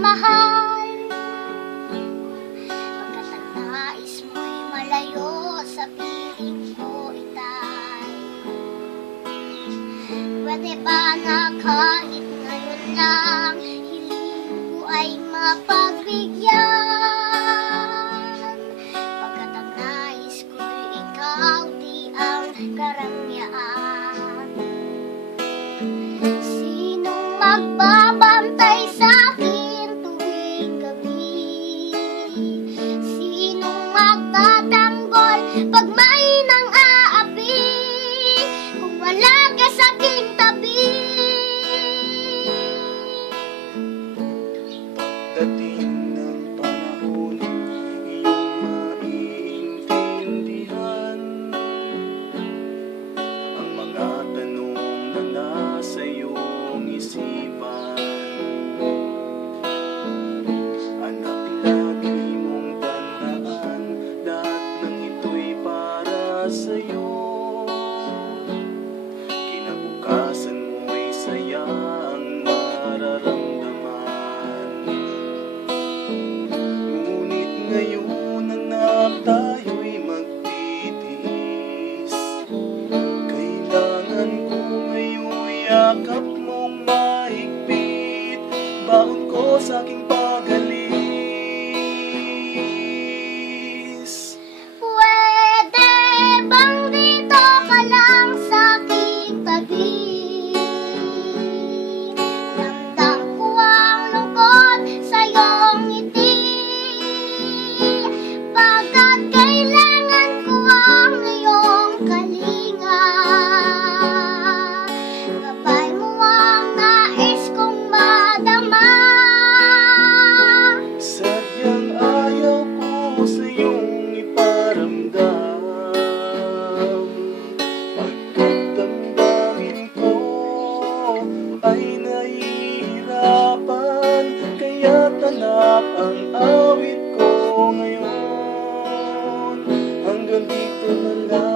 mahal. Pagkat ang nais mo'y malayo Sa piling ko itay. Pwede ba na kahit ngayon lang 사랑 kaya't anak ang awit ko ngayon. Hanggang dito na lang.